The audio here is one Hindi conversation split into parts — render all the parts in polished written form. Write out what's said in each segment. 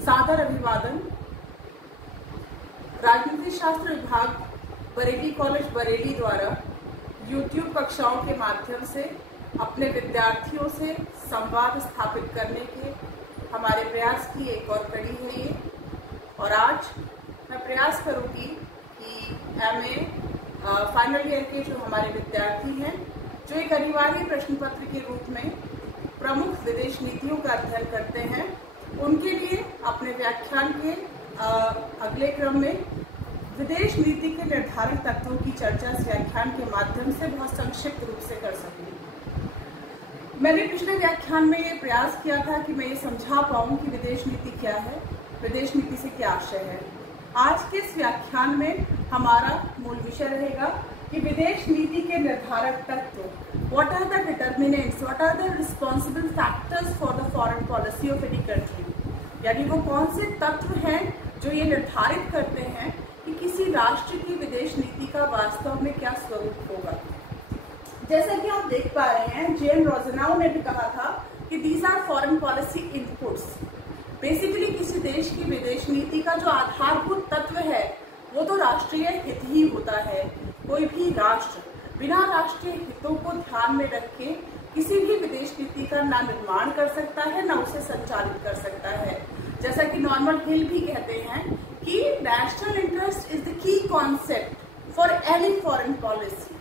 सादर अभिवादन। राजनीति शास्त्र विभाग बरेली कॉलेज बरेली द्वारा YouTube कक्षाओं के माध्यम से अपने विद्यार्थियों से संवाद स्थापित करने के हमारे प्रयास की एक और कड़ी है ये। और आज मैं प्रयास करूंगी कि MA फाइनल ईयर के जो हमारे विद्यार्थी हैं, जो एक अनिवार्य प्रश्न पत्र के रूप में प्रमुख विदेश नीतियों का अध्ययन करते हैं, उनके लिए अपने व्याख्यान के अगले क्रम में विदेश नीति के निर्धारक तत्वों की चर्चा इस व्याख्यान के माध्यम से बहुत संक्षिप्त रूप से कर सकूं। मैंने पिछले व्याख्यान में ये प्रयास किया था कि मैं ये समझा पाऊं कि विदेश नीति क्या है, विदेश नीति से क्या आशय है। आज के इस व्याख्यान में हमारा मूल विषय रहेगा कि विदेश नीति के निर्धारक तत्व, what are the determinants, what are the responsible factors for the foreign policy of any country, यानी वो कौन से तत्व हैं जो ये निर्धारित करते हैं कि किसी राष्ट्र की विदेश नीति का वास्तव में क्या स्वरूप होगा। जैसा कि आप देख पा रहे हैं, जेन रोजनाउ ने भी कहा था कि these are foreign policy inputs. Basically किसी देश की विदेश नीति का जो आधारभूत तत्व है वो तो राष्ट्रीय हित ही होता है। कोई भी राष्ट्र बिना राष्ट्रीय हितों को ध्यान में रख के किसी भी विदेश नीति का ना निर्माण कर सकता है, ना उसे संचालित कर सकता है। जैसा कि नॉर्मन हिल भी कहते हैं कि national interest is the key concept for any foreign policy,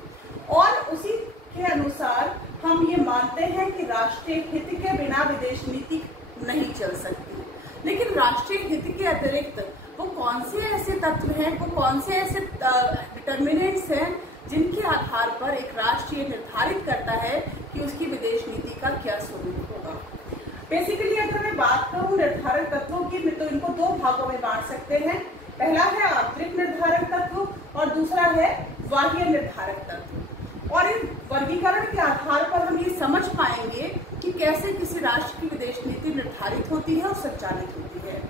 और उसी के अनुसार हम ये मानते हैं कि राष्ट्रीय हित के बिना विदेश नीति नहीं चल सकती। लेकिन राष्ट्रीय हित के अतिरिक्त वो कौन से ऐसे तत्व हैं, वो कौन से ऐसे डिटर्मिनेंट्स हैं जिनके आधार पर एक राष्ट्र ये निर्धारित करता है कि उसकी विदेश नीति का क्या स्वरूप होगा। बेसिकली अगर मैं बात करूं निर्धारक तत्वों की, तो इनको दो भागों में बांट सकते हैं। पहला है आंतरिक निर्धारक तत्व और दूसरा है बाह्य निर्धारक तत्व। और इन वर्गीकरण के आधार पर हम ये समझ पाएंगे कि कैसे किसी राष्ट्र की विदेश नीति निर्धारित होती है और संचालित होती है।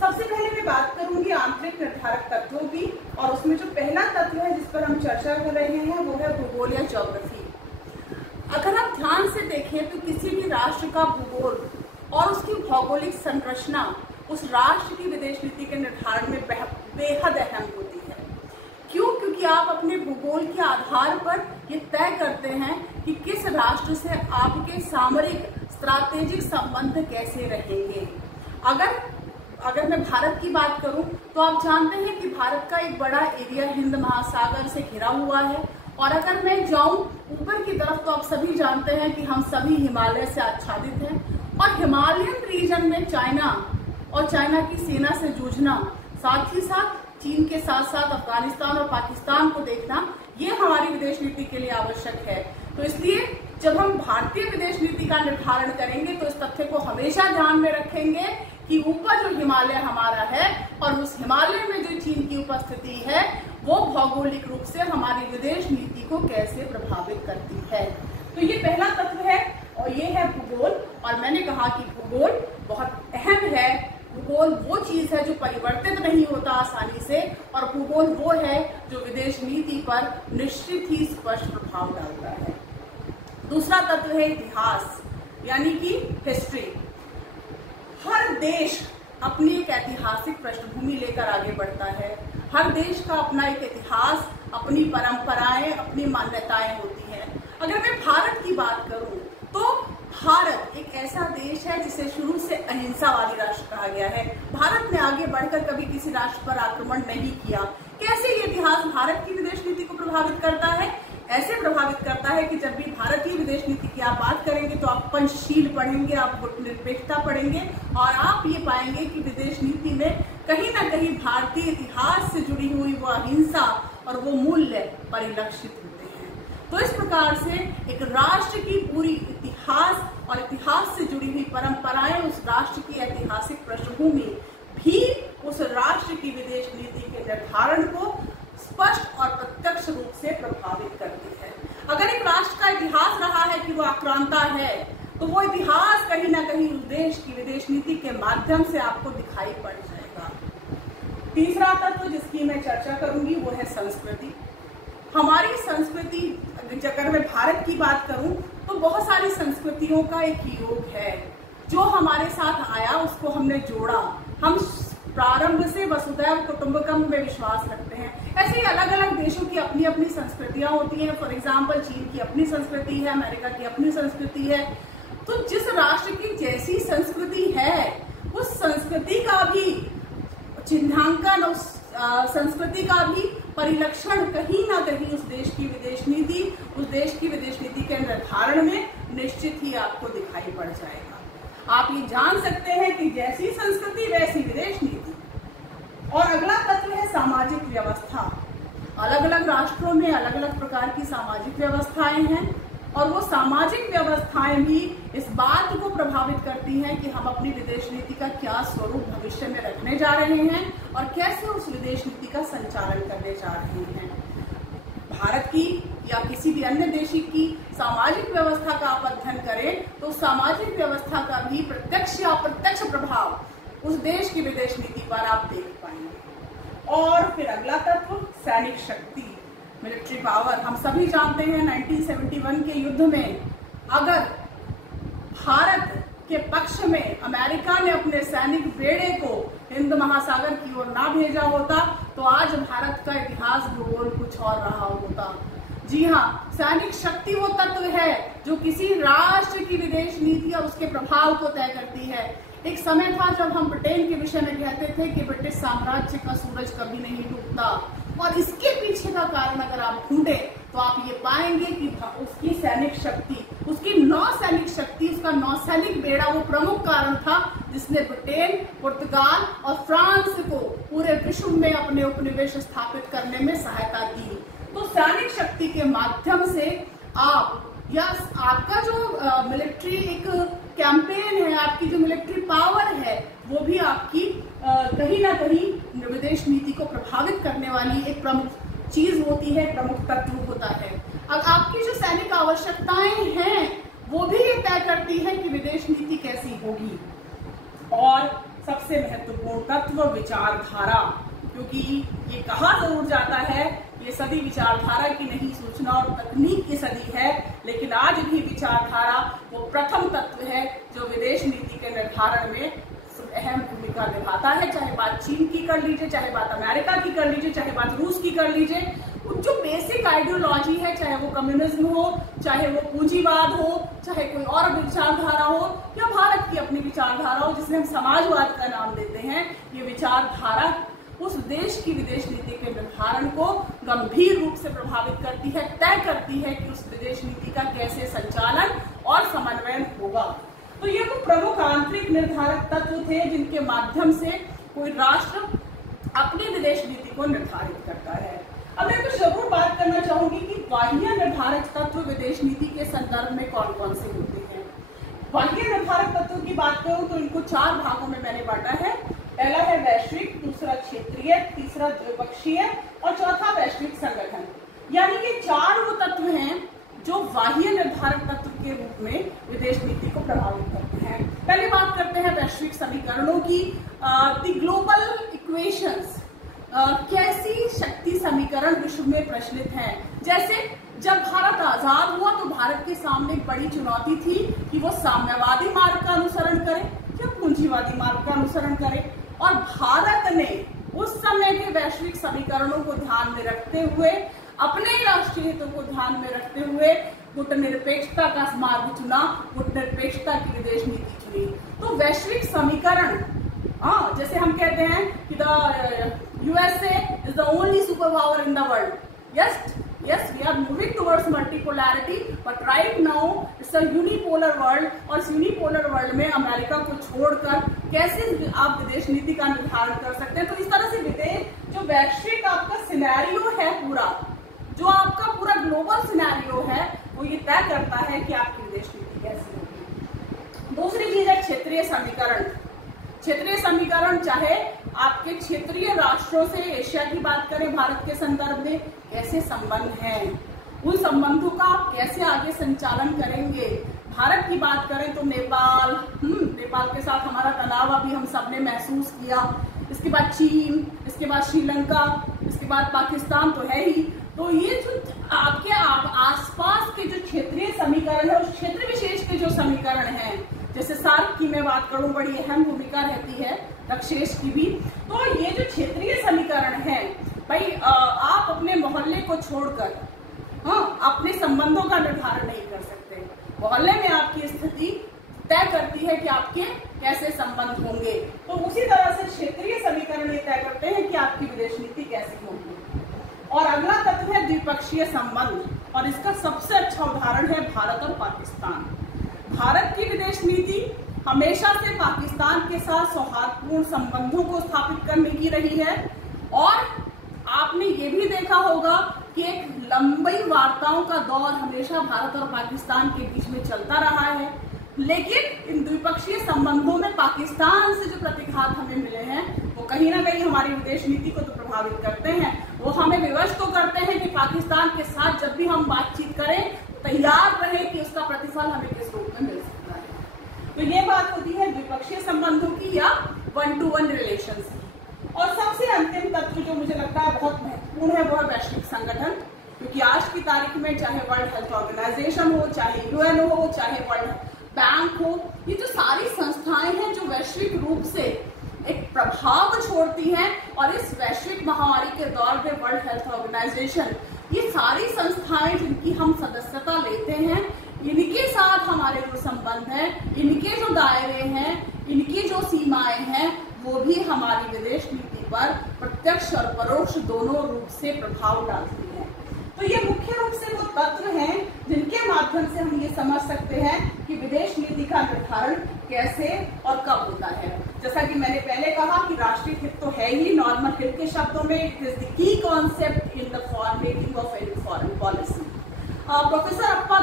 सबसे पहले मैं बात करूंगी आंतरिक निर्धारक तत्वों की, और उसमें जो पहला तत्व है जिस पर हम चर्चा कर रहे हैं वो है भूगोल या ज्योग्राफी। अगर आप ध्यान से देखें तो किसी भी राष्ट्र का भूगोल और उसकी भौगोलिक संरचना उस राष्ट्र की विदेश नीति के निर्धारण में बेहद अहम होती है। क्यों? क्योंकि आप अपने भूगोल के आधार पर ये तय करते हैं कि किस राष्ट्र से आपके सामरिक स्ट्रैटेजिक संबंध कैसे रहेंगे। अगर मैं भारत की बात करूं तो आप जानते हैं कि भारत का एक बड़ा एरिया हिंद महासागर से घिरा हुआ है, और अगर मैं जाऊं ऊपर की तरफ तो आप सभी जानते हैं कि हम सभी हिमालय से आच्छादित हैं, और हिमालयन रीजन में चाइना और चाइना की सेना से जूझना, साथ ही साथ चीन के साथ साथ अफगानिस्तान और पाकिस्तान को देखना, ये हमारी विदेश नीति के लिए आवश्यक है। तो इसलिए जब हम भारतीय विदेश नीति का निर्धारण करेंगे तो इस तथ्य को हमेशा ध्यान में रखेंगे कि ऊपर जो हिमालय हमारा है और उस हिमालय में जो चीन की उपस्थिति है वो भौगोलिक रूप से हमारी विदेश नीति को कैसे प्रभावित करती है। तो ये पहला तत्व है और ये है भूगोल। और मैंने कहा कि भूगोल बहुत अहम है। भूगोल वो चीज है जो परिवर्तित नहीं होता आसानी से, और भूगोल वो है जो विदेश नीति पर निश्चित ही स्पष्ट प्रभाव डालता है। दूसरा तत्व है इतिहास, यानी कि हिस्ट्री। हर देश अपनी एक ऐतिहासिक पृष्ठभूमि लेकर आगे बढ़ता है। हर देश का अपना एक इतिहास, अपनी परंपराएं, अपनी मान्यताएं होती हैं। अगर मैं भारत की बात करूं तो भारत एक ऐसा देश है जिसे शुरू से अहिंसावादी राष्ट्र कहा गया है। भारत ने आगे बढ़कर कभी किसी राष्ट्र पर आक्रमण नहीं किया। कैसे ये इतिहास भारत की विदेश नीति को प्रभावित करता है? ऐसे प्रभावित करता है कि जब भी भारतीय विदेश नीति की आप बात करेंगे तो आप पंचशील पढ़ेंगे, आप गुटनिरपेक्षता पढ़ेंगे, और आप ये पाएंगे कि विदेश नीति में कहीं ना कहीं भारतीय इतिहास से जुड़ी हुई वो अहिंसा और वो मूल्य परिलक्षित होते हैं। तो इस प्रकार से एक राष्ट्र की पूरी इतिहास और इतिहास से जुड़ी हुई परंपराएं, उस राष्ट्र की ऐतिहासिक पृष्ठभूमि भी उस राष्ट्र की विदेश नीति के निर्धारण को स्पष्ट और प्रत्यक्ष रूप से प्रभावित करती है। अगर एक राष्ट्र का इतिहास रहा है कि वो आक्रांता है, तो वो इतिहास कहीं ना कहीं उस देश की विदेश नीति के माध्यम से आपको दिखाई पड़ जाएगा। तीसरा तत्व जिसकी मैं चर्चा करूंगी वो है संस्कृति। हमारी संस्कृति, अगर मैं भारत की बात करूं तो बहुत सारी संस्कृतियों का एक योग है। जो हमारे साथ आया उसको हमने जोड़ा, हम प्रारंभ से वसुधैव कुटुंबकम में विश्वास रखते हैं। ऐसे ही अलग अलग देशों की अपनी अपनी संस्कृतियां होती हैं। फॉर एग्जाम्पल चीन की अपनी संस्कृति है, अमेरिका की अपनी संस्कृति है। तो जिस राष्ट्र की जैसी संस्कृति है उस संस्कृति का भी चिन्हांकन, उस संस्कृति का भी परिलक्षण कहीं ना कहीं उस देश की विदेश नीति के निर्धारण में निश्चित ही आपको दिखाई पड़ जाएगा। आप ये जान सकते हैं कि जैसी संस्कृति वैसी विदेश नीति। और अगला तत्व है सामाजिक व्यवस्था। अलग अलग राष्ट्रों में अलग अलग प्रकार की सामाजिक व्यवस्थाएं हैं और वो सामाजिक व्यवस्थाएं भी इस बात को प्रभावित करती हैं कि हम अपनी विदेश नीति का क्या स्वरूप भविष्य में रखने जा रहे हैं और कैसे उस विदेश नीति का संचालन करने जा रहे हैं। भारत की या किसी भी अन्य देश की सामाजिक व्यवस्था का आप अध्ययन करें तो सामाजिक व्यवस्था का भी प्रत्यक्ष या अप्रत्यक्ष प्रभाव उस देश की विदेश नीति पर आप देख पाएंगे। और फिर अगला तत्व सैनिक शक्ति, मिलिट्री पावर। हम सभी जानते हैं 1971 के युद्ध में अगर भारत के पक्ष में अमेरिका ने अपने सैनिक बेड़े को हिंद महासागर की ओर ना भेजा होता तो आज भारत का इतिहास भूगोल कुछ और रहा होता। जी हाँ, सैनिक शक्ति वो तत्व है जो किसी राष्ट्र की विदेश नीति और उसके प्रभाव को तय करती है। एक समय था जब हम ब्रिटेन के विषय में कहते थे कि ब्रिटिश साम्राज्य का सूरज कभी नहीं डूबता, और इसके पीछे का कारण अगर आप ढूंढे तो आप ये पाएंगे कि उसकी सैनिक शक्ति, उसकी नौसैनिक शक्ति, उसका नौसैनिक बेड़ा वो प्रमुख कारण था जिसने ब्रिटेन, पुर्तगाल और फ्रांस को पूरे विश्व में अपने उपनिवेश स्थापित करने में सहायता की। तो सैनिक शक्ति के माध्यम से आप या आपका जो मिलिट्री एक कैंपेन है, आपकी जो मिलिट्री पावर है, वो भी आपकी कहीं ना कहीं विदेश नीति को प्रभावित करने वाली एक प्रमुख चीज होती है, प्रमुख तत्व होता है। अब आपकी जो सैनिक आवश्यकताएं हैं वो भी ये तय करती है कि विदेश नीति कैसी होगी। और सबसे महत्वपूर्ण तत्व विचारधारा, क्योंकि ये कहा जरूर जाता है ये सदी विचारधारा की नहीं, सूचना और तकनीक की सदी है, लेकिन आज भी विचारधारा वो प्रथम तत्व है जो विदेश नीति के निर्धारण में अहम भूमिका निभाता है। चाहे बात चीन की कर लीजिए, चाहे बात अमेरिका की कर लीजिए, चाहे बात रूस की कर लीजिए, जो बेसिक आइडियोलॉजी है, चाहे वो कम्युनिज्म हो, चाहे वो पूंजीवाद हो, चाहे कोई और विचारधारा हो, या भारत की अपनी विचारधारा हो जिसे हम समाजवाद का नाम देते हैं, ये विचारधारा उस देश की विदेश नीति के निर्धारण को गंभीर रूप से प्रभावित करती है, तय करती है कि उस विदेश नीति का कैसे संचालन और समन्वयन होगा। तो ये वो प्रमुख आंतरिक निर्धारक तत्व थे जिनके माध्यम से कोई राष्ट्र अपनी विदेश नीति को निर्धारित करता है। अब मैं कुछ जरूर बात करना चाहूंगी कि बाह्य निर्धारक तत्व विदेश नीति के संदर्भ में कौन कौन से होते हैं। बाह्य निर्धारक तत्व की बात करूं तो इनको 4 भागों में मैंने बांटा है। पहला है वैश्विक, दूसरा क्षेत्रीय, तीसरा द्विपक्षीय और चौथा वैश्विक संगठन। यानी ये 4 वो तत्व हैं जो बाह्य निर्धारक तत्व के रूप में विदेश नीति को प्रभावित करते हैं। पहले बात करते हैं वैश्विक समीकरणों की। द ग्लोबल इक्वेशंस, कैसी शक्ति समीकरण विश्व में प्रचलित हैं। जैसे जब भारत आजाद हुआ तो भारत के सामने एक बड़ी चुनौती थी कि वो साम्यवादी मार्ग का अनुसरण करे या पूंजीवादी मार्ग का अनुसरण करे, और भारत ने उस समय के वैश्विक समीकरणों को ध्यान में रखते हुए, अपने राष्ट्रीय हितों को ध्यान में रखते हुए गुटनिरपेक्षता का मार्ग चुना, गुटनिरपेक्षता की विदेश नीति चुनी। तो वैश्विक समीकरण, जैसे हम कहते हैं कि the USA is the only superpower in the world. Yes, we are moving towards multipolarity, but right now it's a unipolar world. और इस unipolar world में अमेरिका को छोड़कर कैसे आप विदेश नीति का निर्धारण कर सकते हैं। तो इस तरह से विदेश जो वैश्विक आपका सिनेरियो है, पूरा जो आपका पूरा ग्लोबल सिनेरियो है, वो ये तय करता है कि आपकी विदेश नीति कैसी होगी। दूसरी चीज है क्षेत्रीय समीकरण। क्षेत्रीय समीकरण चाहे आपके क्षेत्रीय राष्ट्रों से, एशिया की बात करें भारत के संदर्भ में, कैसे संबंध हैं, उन संबंधों का आप कैसे आगे संचालन करेंगे। भारत की बात करें तो नेपाल के साथ हमारा तनाव अभी हम सबने महसूस किया। इसके बाद चीन, इसके बाद श्रीलंका, इसके बाद पाकिस्तान तो है ही। तो ये जो आपके आसपास के जो क्षेत्रीय समीकरण है, उस क्षेत्र विशेष के जो समीकरण हैं, जैसे सार्क की में बात करूं बड़ी अहम भूमिका रहती है, रक्षेश की भी। तो ये जो क्षेत्रीय समीकरण है भाई, आप अपने मोहल्ले को छोड़कर अपने संबंधों का निर्धारण नहीं कर सकते। मोहल्ले में आपकी स्थिति तय करती है कि आपके कैसे संबंध होंगे। तो उसी तरह से क्षेत्रीय समीकरण ये तय करते हैं कि आपकी विदेश नीति कैसी होगी। और अगला तत्व है द्विपक्षीय संबंध, और इसका सबसे अच्छा उदाहरण है भारत और पाकिस्तान। भारत की विदेश नीति हमेशा से पाकिस्तान के साथ सौहार्दपूर्ण संबंधों को स्थापित करने की रही है। और आपने ये भी देखा होगा कि एक लंबी वार्ताओं का दौर हमेशा भारत और पाकिस्तान के बीच में चलता रहा है। लेकिन इन द्विपक्षीय संबंधों में पाकिस्तान से जो प्रतिघात हमें मिले हैं वो कहीं ना कहीं हमारी विदेश नीति को तो प्रभावित करते हैं। वो हमें विवश तो करते हैं कि पाकिस्तान के साथ जब भी हम बातचीत करें तैयार रहे कि उसका प्रतिफल हमें किस रूप में मिल सकता है। तो ये बात होती है द्विपक्षीय संबंधों की या 1-to-1 रिलेशंस की। और सबसे अंतिम तत्व जो मुझे लगता है बहुत महत्वपूर्ण है वो है वैश्विक संगठन। क्योंकि आज की तारीख में चाहे वर्ल्ड हेल्थ ऑर्गेनाइजेशन हो, चाहे UN हो, चाहे वर्ल्ड बैंक हो, ये जो सारी संस्थाएं हैं जो वैश्विक रूप से एक प्रभाव छोड़ती हैं, और इस वैश्विक महामारी के दौर में वर्ल्ड हेल्थ ऑर्गेनाइजेशन, ये सारी संस्थाएं जिनकी हम सदस्यता लेते हैं, इनके साथ हमारे जो संबंध हैं, इनके जो दायरे हैं, इनकी जो सीमाएं हैं, वो भी हमारी विदेश नीति पर प्रत्यक्ष और परोक्ष दोनों रूप से प्रभाव डालती है। तो ये मुख्य रूप से वो तत्व हैं जिनके माध्यम से हम ये समझ सकते हैं कि विदेश नीति का निर्धारण कैसे और कब होता है। जैसा कि मैंने पहले कहा कि राष्ट्रीय हित तो है ही, नॉर्मल हित के शब्दों में it is the key concept in the formatting of any foreign policy. Professor अप्पा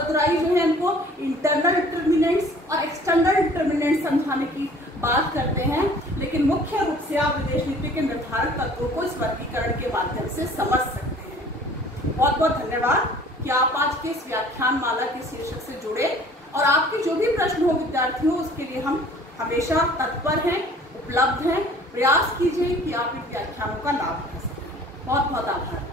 दुराई जो है इनको इंटरनल डिटर्मिनेंट्स और एक्सटर्नल डिटर्मिनेंट्स समझाने की बात करते हैं, लेकिन मुख्य रूप से आप विदेश नीति के निर्धारक तत्वों को इस वर्गीकरण के माध्यम से समझ सकते हैं। बहुत बहुत धन्यवाद कि आप आज के इस व्याख्यान माला के शीर्षक से जुड़े, और आपके जो भी प्रश्न हो विद्यार्थियों उसके लिए हम हमेशा तत्पर हैं, उपलब्ध हैं। प्रयास कीजिए कि आप इन व्याख्यानों का लाभ उठा सकें। बहुत बहुत आभार।